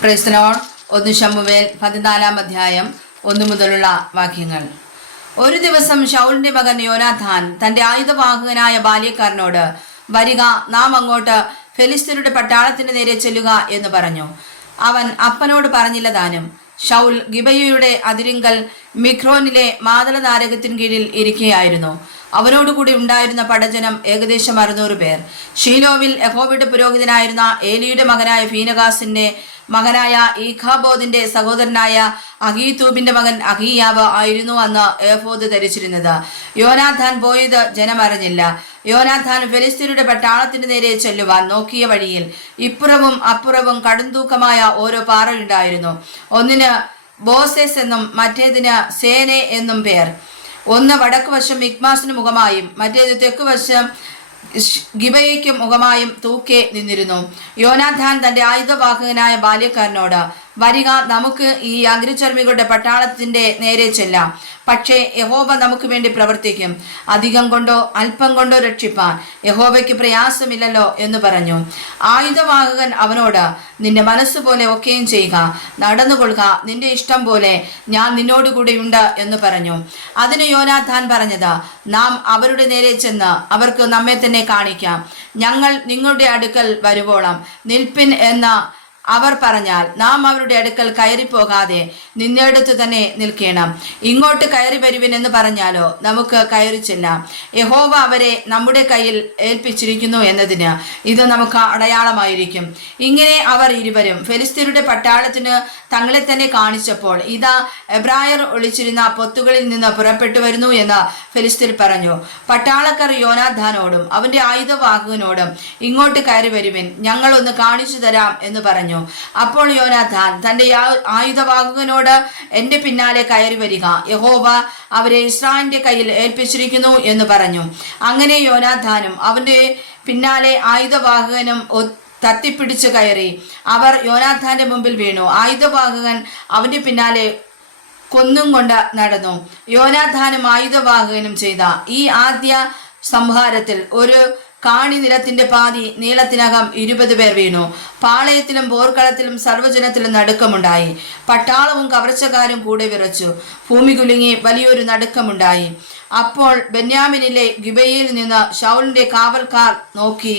Praise the Lord. 1 ശമൂവേൽ 14 അധ്യായം 1 മുതലുള്ള വാക്യങ്ങൾ. ഒരു ദിവസം ശൗലിന്റെ മകൻ യോനാഥാൻ തന്റെ ആയുധവാഹകനായ ബാല്യക്കാരനോട്, വരിക, നാം അങ്ങോട്ട് ഫെലിസ്ത്യരുടെ പട്ടാളത്തിന് നേരെ ചെല്ലുക എന്ന് പറഞ്ഞു. അവൻ അപ്പനോട് പറഞ്ഞില്ല താനും. ശൗൽ ഗിബയുടെ അതിരിങ്കൽ മിഖ്രോനിലെ മാതള നാരകത്തിന് കീഴിൽ ഇരിക്കുകയായിരുന്നു. അവനോടുകൂടി ഉണ്ടായിരുന്ന പടജനം ഏകദേശം 600 പേർ. ഷീലോവിൽ യഹോവയുടെ പുരോഹിതനായിരുന്ന ഏലിയുടെ മകനായ ഫീനഹാസിന്റെ മകനായ ഈഖാബോദിന്റെ സഹോദരനായ അഹീതൂബിന്റെ മകൻ അഹീയാവ് ആയിരുന്നു അന്ന് ഏഫോദ് ധരിച്ചിരുന്നത്. യോനാഥാൻ പോയത് ജനം അറിഞ്ഞില്ല. യോനാഥാൻ ഫെലിസ്ത്യരുടെ പട്ടാളത്തിന് നേരെ ചെല്ലുവാൻ നോക്കിയ വഴിയിൽ ഇപ്പുറവും അപ്പുറവും കടുംതൂക്കമായ ഓരോ പാറയുണ്ടായിരുന്നു. ഒന്നിന് ബോസെസ് എന്നും മറ്റേതിന് സേനെ എന്നും പേർ. ഒന്ന് വടക്ക് വശം മിക്മാസിന് മുഖമായും മറ്റേത് തെക്ക് വശം ഗിബയ്ക്ക് മുഖമായും തൂക്കെ നിന്നിരുന്നു. യോനാഥാൻ തന്റെ ആയുധവാഹകനായ ബാല്യക്കാരനോട്, വരിക, നമുക്ക് ഈ അഗ്രചർമ്മികളുടെ പട്ടാളത്തിന്റെ നേരെ ചെല്ലാം. പക്ഷേ യഹോവ നമുക്ക് വേണ്ടി പ്രവർത്തിക്കും. അധികം കൊണ്ടോ അല്പം കൊണ്ടോ രക്ഷിപ്പാൻ യഹോവയ്ക്ക് പ്രയാസമില്ലല്ലോ എന്ന് പറഞ്ഞു. ആയുധവാഹകൻ അവനോട്, നിന്റെ മനസ്സുപോലെ ഒക്കെയും ചെയ്യുക, നടന്നുകൊള്ളുക, നിന്റെ ഇഷ്ടം പോലെ, ഞാൻ നിന്നോടുകൂടെയുണ്ട് എന്ന് പറഞ്ഞു. അതിന് യോനാഥാൻ പറഞ്ഞത്, നാം അവരുടെ നേരെ ചെന്ന് അവർക്ക് നമ്മെ തന്നെ കാണിക്കാം. ഞങ്ങൾ നിങ്ങളുടെ അടുക്കൽ വരുവോളം നിൽപ്പിൻ എന്ന അവർ പറഞ്ഞാൽ നാം അവരുടെ അടുക്കൽ കയറിപ്പോകാതെ നിന്നേടത്ത് തന്നെ നിൽക്കണം. ഇങ്ങോട്ട് കയറി വരുവിൻ എന്ന് പറഞ്ഞാലോ നമുക്ക് കയറി ചെല്ലാം. യഹോവ അവരെ നമ്മുടെ കയ്യിൽ ഏൽപ്പിച്ചിരിക്കുന്നു എന്നതിന് ഇത് നമുക്ക് അടയാളമായിരിക്കും. ഇങ്ങനെ അവർ ഇരുവരും ഫെലിസ്ത്യരുടെ പട്ടാളത്തിന് തങ്ങളെ തന്നെ കാണിച്ചപ്പോൾ, ഇതാ, എബ്രായർ ഒളിച്ചിരുന്ന പൊത്തുകളിൽ നിന്ന് പുറപ്പെട്ടു വരുന്നു എന്ന് ഫെലിസ്ത്യർ പറഞ്ഞു. പട്ടാളക്കാർ യോനാഥാനോടും അവന്റെ ആയുധവാഹകനോടും, ഇങ്ങോട്ട് കയറി വരുവിൻ, ഞങ്ങൾ ഒന്ന് കാണിച്ചു തരാം എന്ന് പറഞ്ഞു. അപ്പോൾ യോനാഥാൻ തന്റെ ആയുധവാഹകനോട്, എന്റെ പിന്നാലെ കയറി വരിക, യഹോവ അവരെ ഇസ്രായേലിന്റെ കയ്യിൽ ഏൽപ്പിച്ചിരിക്കുന്നു എന്ന് പറഞ്ഞു. അങ്ങനെ യോനാഥാനും അവന്റെ പിന്നാലെ ആയുധവാഹകനും തത്തിപ്പിടിച്ചു കയറി. അവർ യോനാഥാന്റെ മുമ്പിൽ വീണു. ആയുധവാഹകൻ അവന്റെ പിന്നാലെ കൊന്നും കൊണ്ട് നടന്നു. യോനാഥാനും ആയുധവാഹകനും ചെയ്ത ഈ ആദ്യ സംഹാരത്തിൽ ഒരു കാണി നിലത്തിന്റെ പാതി നീളത്തിനകം 20 പേർ വീണു. പാളയത്തിലും പോർക്കളത്തിലും സർവ്വജനത്തിലും നടുക്കമുണ്ടായി. പട്ടാളവും കവർച്ചക്കാരും കൂടെ വിറച്ചു. ഭൂമി കുലുങ്ങി വലിയൊരു നടുക്കമുണ്ടായി. അപ്പോൾ ബെന്യാമിനിലെ ഗിബയിൽ നിന്ന് ശൗലിന്റെ കാവൽക്കാർ നോക്കി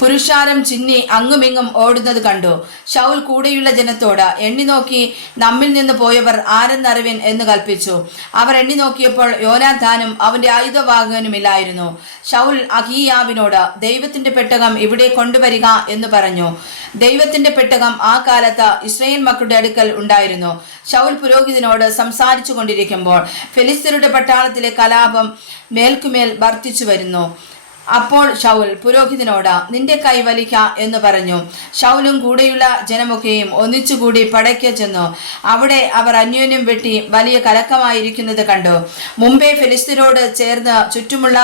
പുരുഷാരം ചിന്നി അങ്ങുമിങ്ങും ഓടുന്നത് കണ്ടു. ശൗൽ കൂടെയുള്ള ജനത്തോട്, എണ്ണി നോക്കി നമ്മിൽ നിന്ന് പോയവർ ആരെന്നറിവിൻ എന്ന് കൽപ്പിച്ചു. അവർ എണ്ണി നോക്കിയപ്പോൾ യോനാഥാനും അവന്റെ ആയുധവാഹകനുമില്ലായിരുന്നു. ശൗൽ അഹീയാവിനോട്, ദൈവത്തിന്റെ പെട്ടകം ഇവിടെ കൊണ്ടുവരിക എന്ന് പറഞ്ഞു. ദൈവത്തിന്റെ പെട്ടകം ആ കാലത്ത് ഇസ്രായേൽ മക്കളുടെ അടുക്കൽ ഉണ്ടായിരുന്നു. ശൗൽ പുരോഹിതനോട് സംസാരിച്ചു കൊണ്ടിരിക്കുമ്പോൾ ഫെലിസ്ത്യരുടെ പട്ടാളത്തിലെ കലാപം മേൽക്കുമേൽ വർദ്ധിച്ചു വരുന്നു. അപ്പോൾ ശൗൽ പുരോഹിതനോട്, നിന്റെ കൈ വലിക്ക എന്ന് പറഞ്ഞു. ശൗലും കൂടെയുള്ള ജനമൊക്കെയും ഒന്നിച്ചുകൂടി പടയ്ക്ക് ചെന്നു. അവിടെ അവർ അന്യോന്യം വെട്ടി വലിയ കലക്കമായിരിക്കുന്നത് കണ്ടു. മുമ്പേ ഫെലിസ്ത്യരോട് ചേർന്ന് ചുറ്റുമുള്ള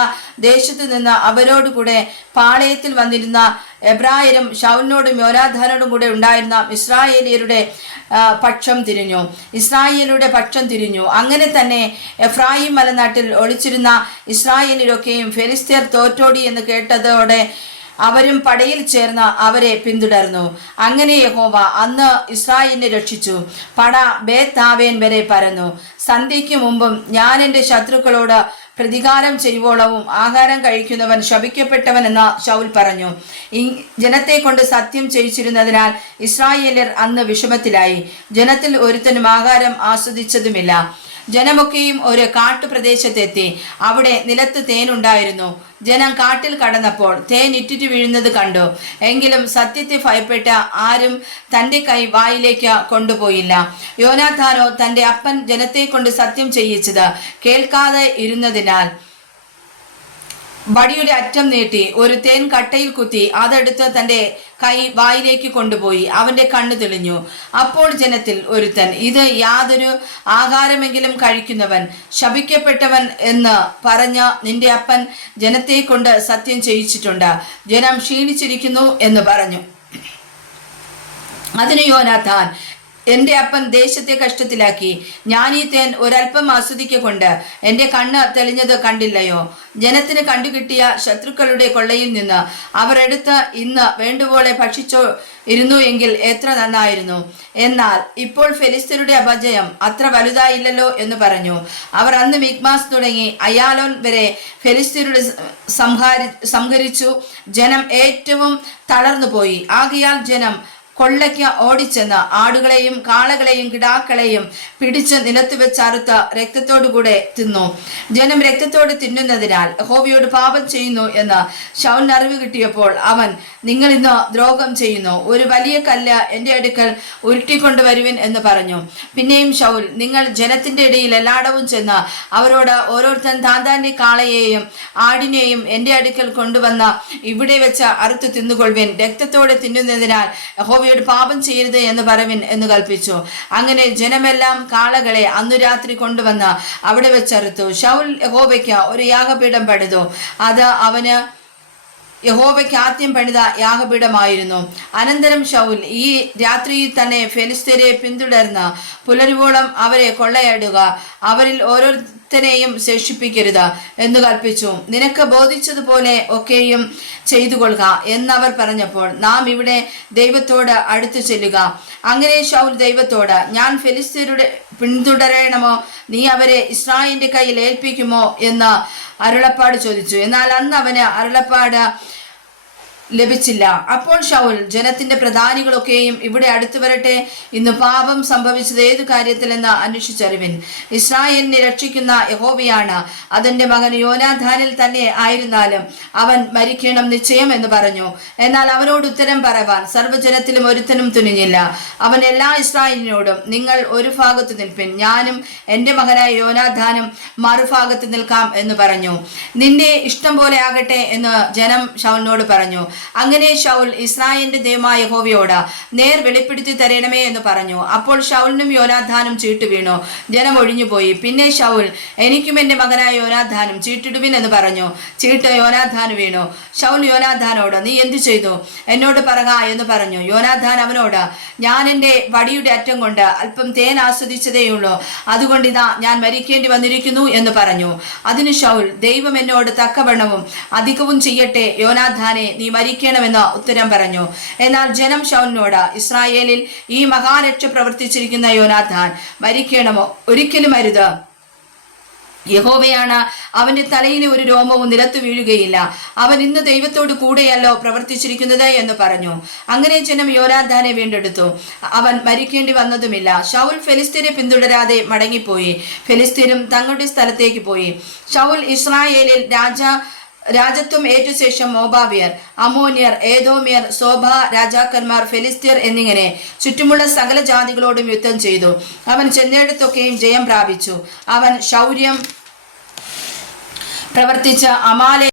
ദേശത്തു നിന്ന് അവരോടുകൂടെ പാളയത്തിൽ വന്നിരുന്ന എബ്രായരും ശൗലിനോടും യോനാഥാനോടും കൂടെ ഉണ്ടായിരുന്ന ഇസ്രായേലിയരുടെ പക്ഷം തിരിഞ്ഞു. അങ്ങനെ തന്നെ എഫ്രായിം മലനാട്ടിൽ ഒളിച്ചിരുന്ന ഇസ്രായേലിലൊക്കെയും ഫെലിസ്ത്യർ തോറ്റോടി എന്ന് കേട്ടതോടെ അവരും പടയിൽ ചേർന്ന് അവരെ പിന്തുടർന്നു. അങ്ങനെ യഹോവ അന്ന് ഇസ്രായേലിനെ രക്ഷിച്ചു. പട ബേത്താവേൻ വരെ പരന്നു. സന്ധ്യയ്ക്ക് മുമ്പും ഞാൻ എൻ്റെ ശത്രുക്കളോട് പ്രതികാരം ചെയ്യുവോളവും ആഹാരം കഴിക്കുന്നവൻ ശപിക്കപ്പെട്ടവൻ എന്ന് ശൗൽ പറഞ്ഞു. ജനത്തെ കൊണ്ട് സത്യം ചെയ്യിച്ചിരുന്നതിനാൽ ഇസ്രായേല്യർ അന്ന് വിഷമത്തിലായി. ജനത്തിൽ ഒരുത്തനും ആഹാരം ആസ്വദിച്ചതുമില്ല. ജനമൊക്കെയും ഒരു കാട്ടുപ്രദേശത്തെത്തി. അവിടെ നിലത്ത് തേനുണ്ടായിരുന്നു. ജനം കാട്ടിൽ കടന്നപ്പോൾ തേൻ ഇറ്റിറ്റ് വീഴുന്നത് കണ്ടു. എങ്കിലും സത്യത്തെ ഭയപ്പെട്ട ആരും തൻ്റെ കൈ വായിലേക്ക് കൊണ്ടുപോയില്ല. യോനാഥാനോ തൻ്റെ അപ്പൻ ജനത്തെ കൊണ്ട് സത്യം ചെയ്യിച്ചത് കേൾക്കാതെ ഇരുന്നതിനാൽ വടിയുടെ അറ്റം നീട്ടി ഒരു തേൻ കട്ടയിൽ കുത്തി അതെടുത്ത് തൻ്റെ കൈ വായിലേക്ക് കൊണ്ടുപോയി. അവന്റെ കണ്ണ് തെളിഞ്ഞു. അപ്പോൾ ജനത്തിൽ ഒരുത്തൻ, ഇത് യാതൊരു ആഹാരമെങ്കിലും കഴിക്കുന്നവൻ ശപിക്കപ്പെട്ടവൻ എന്ന് പറഞ്ഞ നിന്റെ അപ്പൻ ജനത്തെ കൊണ്ട് സത്യം ചെയ്യിച്ചിട്ടുണ്ട്. ജനം ക്ഷീണിച്ചിരിക്കുന്നു എന്ന് പറഞ്ഞു. അതിന് യോനാഥാൻ, എന്റെ അപ്പൻ ദേശത്തെ കഷ്ടത്തിലാക്കി. ഞാൻ ഈ തേൻ ഒരല്പം ആസ്വദിക്കൊണ്ട് എന്റെ കണ്ണ് തെളിഞ്ഞത് കണ്ടില്ലയോ? ജനത്തിന് കണ്ടുകിട്ടിയ ശത്രുക്കളുടെ കൊള്ളയിൽ നിന്ന് അവർ എടുത്ത് ഇന്ന് വേണ്ടുപോലെ ഭക്ഷിച്ചോ ഇരുന്നു എങ്കിൽ എത്ര നന്നായിരുന്നു. എന്നാൽ ഇപ്പോൾ ഫെലിസ്ത്യരുടെ അപജയം അത്ര വലുതായില്ലല്ലോ എന്ന് പറഞ്ഞു. അവർ അന്ന് മിഗ്മാസ് തുടങ്ങി അയാലോൻ വരെ ഫെലിസ്ത്യരുടെ സംഹരിച്ചു. ജനം ഏറ്റവും തളർന്നുപോയി. ആകയാൽ ജനം കൊള്ളയ്ക്ക് ഓടിച്ചെന്ന് ആടുകളെയും കാളകളെയും കിടാക്കളെയും പിടിച്ച് നിലത്ത് വെച്ച് അറുത്ത രക്തത്തോടുകൂടെ തിന്നു. ജനം രക്തത്തോട് തിന്നുന്നതിനാൽ യഹോവയോട് പാപം ചെയ്യുന്നു എന്ന് ശൗലിന് അറിവ് കിട്ടിയപ്പോൾ അവൻ, നിങ്ങൾ ഇന്ന് ദ്രോഹം ചെയ്യുന്നു. ഒരു വലിയ കല്ല് എൻ്റെ അടുക്കൽ ഉരുട്ടിക്കൊണ്ടുവരുവിൻ എന്ന് പറഞ്ഞു. പിന്നെയും ശൗൽ, നിങ്ങൾ ജനത്തിന്റെ ഇടയിൽ എല്ലായിടവും ചെന്ന് അവരോട്, ഓരോരുത്തൻ താന്താന്റെ കാളയെയും ആടിനെയും എൻ്റെ അടുക്കൽ കൊണ്ടുവന്ന് ഇവിടെ വെച്ച് അറുത്ത് തിന്നുകൊള്ളുവിൻ. രക്തത്തോടെ തിന്നുന്നതിനാൽ യഹോവ പാപം ചെയ്യരുത് എന്ന് പറവിൻ എന്ന് കൽപ്പിച്ചു. അങ്ങനെ ജനമെല്ലാം കാളകളെ അന്നു രാത്രി കൊണ്ടുവന്ന് അവിടെ വെച്ചറുത്തു. ശൗൽ യഹോവയ്ക്ക് ഒരു യാഗപീഠം പണിതു. അത് അവന് യഹോവയ്ക്ക് ആദ്യം പണിത യാഗപീഠമായിരുന്നു. അനന്തരം ശൗൽ ഈ രാത്രിയിൽ തന്നെ ഫെലിസ്ത്യരെ പിന്തുടർന്ന് പുലരുവോളം അവരെ കൊള്ളയടുക, അവരിൽ ഓരോരുത്തരെയും ശേഷിപ്പിക്കരുത് എന്ന് കൽപ്പിച്ചു. നിനക്ക് ബോധിച്ചതുപോലെ ഒക്കെയും ചെയ്തു കൊള്ളുക എന്നവർ പറഞ്ഞപ്പോൾ, നാം ഇവിടെ ദൈവത്തോട് അടുത്തു ചെല്ലുക. അങ്ങനെ ശൗൽ ദൈവത്തോട്, ഞാൻ ഫെലിസ്ത്യരുടെ പിന്തുടരണമോ, നീ അവരെ ഇസ്രായേലിന്റെ കയ്യിൽ ഏൽപ്പിക്കുമോ എന്ന് അരുളപ്പാട് ചോദിച്ചു. എന്നാൽ അന്ന് അവന് അരുളപ്പാട് ലഭിച്ചില്ല. അപ്പോൾ ശൗൽ ജനത്തിന്റെ പ്രധാനികളൊക്കെയും ഇവിടെ അടുത്തു വരട്ടെ, ഇന്ന് പാപം സംഭവിച്ചത് ഏതു കാര്യത്തിലെന്ന് അന്വേഷിച്ചറിവിൻ. ഇസ്രായേലിനെ രക്ഷിക്കുന്ന യഹോവയാണ്. അതെന്റെ മകൻ യോനാഥാനിൽ തന്നെ ആയിരുന്നാലും അവൻ മരിക്കണം നിശ്ചയം എന്ന് പറഞ്ഞു. എന്നാൽ അവനോട് ഉത്തരം പറവാൻ സർവ്വജനത്തിലും ഒരുത്തനും തുനിഞ്ഞില്ല. അവൻ എല്ലാ ഇസ്രായേലിനോടും, നിങ്ങൾ ഒരു ഭാഗത്ത് നിൽപ്പിൻ, ഞാനും എൻ്റെ മകനായ യോനാഥാനും മറുഭാഗത്ത് നിൽക്കാം എന്ന് പറഞ്ഞു. നിന്റെ ഇഷ്ടം പോലെ ആകട്ടെ എന്ന് ജനം ശൗലിനോട് പറഞ്ഞു. അങ്ങനെ ശൗൽ ഇസ്രായേലിന്റെ ദൈവമായ യഹോവയോട്, നേർ വെളിപ്പെടുത്തി തരണമേ എന്ന് പറഞ്ഞു. അപ്പോൾ ശൗലിനും യോനാഥാനും ചീട്ട് വീണു. ജനം ഒഴിഞ്ഞുപോയി. പിന്നെ ശൗൽ, എനിക്കും എൻ്റെ മകനായ യോനാഥാനും ചീട്ടിടുവിൻ എന്ന് പറഞ്ഞു. ചീട്ട് യോനാഥാന് വീണു. ശൗൽ യോനാഥാനോട്, നീ എന്തു ചെയ്തു? എന്നോട് പറക എന്ന് പറഞ്ഞു. യോനാഥാൻ അവനോട്, ഞാൻ എൻ്റെ വടിയുടെ അറ്റം കൊണ്ട് അല്പം തേൻ ആസ്വദിച്ചതേയുള്ളൂ, അതുകൊണ്ട് ഇതാ ഞാൻ മരിക്കേണ്ടി വന്നിരിക്കുന്നു എന്ന് പറഞ്ഞു. അതിന് ശൗൽ, ദൈവം എന്നോട് തക്കവണ്ണവും അധികവും ചെയ്യട്ടെ, യോനാഥാനെ നീ മരിക്കണമെന്ന് ഉത്തരം പറഞ്ഞു. എന്നാൽ ജനം ശൗലിനോട്, ഇസ്രായേലിൽ ഈ മഹാരക്ഷ പ്രവർത്തിച്ചിരിക്കുന്ന യോനാഥാൻ മരിക്കണമോ? ഒരിക്കലും അരുത്. യഹോവയാണ്, അവന്റെ തലയിലെ ഒരു രോമവും നിലത്തു വീഴുകയില്ല. അവൻ ഇന്ന് ദൈവത്തോട് കൂടെയല്ലോ പ്രവർത്തിച്ചിരിക്കുന്നത് എന്ന് പറഞ്ഞു. അങ്ങനെ ജനം യോനാഥാനെ വീണ്ടെടുത്തു. അവൻ മരിക്കേണ്ടി വന്നതുമില്ല. ശൗൽ ഫെലിസ്ത്യരെ പിന്തുടരാതെ മടങ്ങിപ്പോയി. ഫെലിസ്ത്യരും തങ്ങളുടെ സ്ഥലത്തേക്ക് പോയി. ശൗൽ ഇസ്രായേലിൽ രാജത്വം ഏറ്റ ശേഷം മോബാവിയർ, അമോന്യർ, ഏദോമ്യർ, സോബ രാജാക്കന്മാർ, ഫെലിസ്ത്യർ എന്നിങ്ങനെ ചുറ്റുമുള്ള സകല ജാതികളോടും യുദ്ധം ചെയ്തു. അവൻ ചെന്നിടത്തൊക്കെയും ജയം പ്രാപിച്ചു. അവൻ ശൗര്യം പ്രവർത്തിച്ച അമാലെ